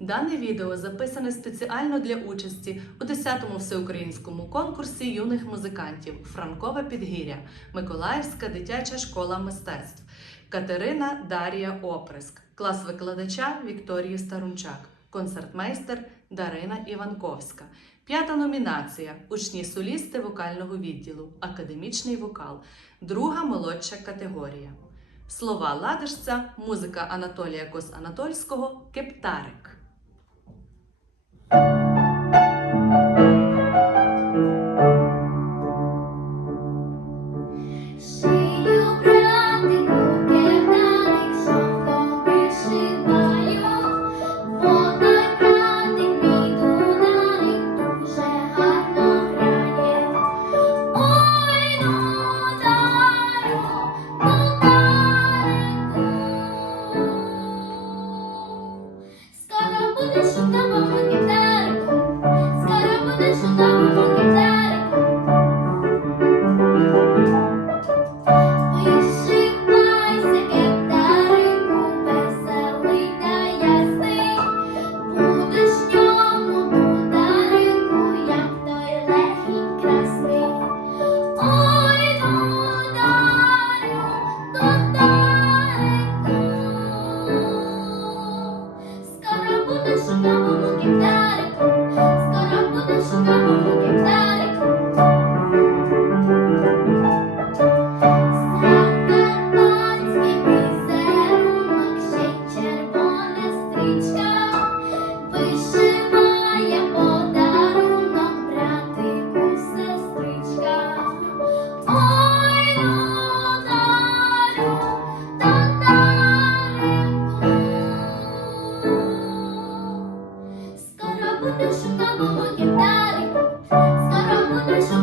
Дане відео записане спеціально для участі у 10-му всеукраїнському конкурсі юних музикантів Франкове підгір'я, Миколаївська дитяча школа мистецтв, Катерина Дар'я Оприск, клас викладача Вікторії Старунчак, концертмейстер Дарина Іванковська. П'ята номінація учні солісти вокального відділу, академічний вокал, друга молодша категорія. Слова ладишця, музика Анатолія Кос-Анатольського, Кептарик. Thank. нашу та мого гітарику, старому нашу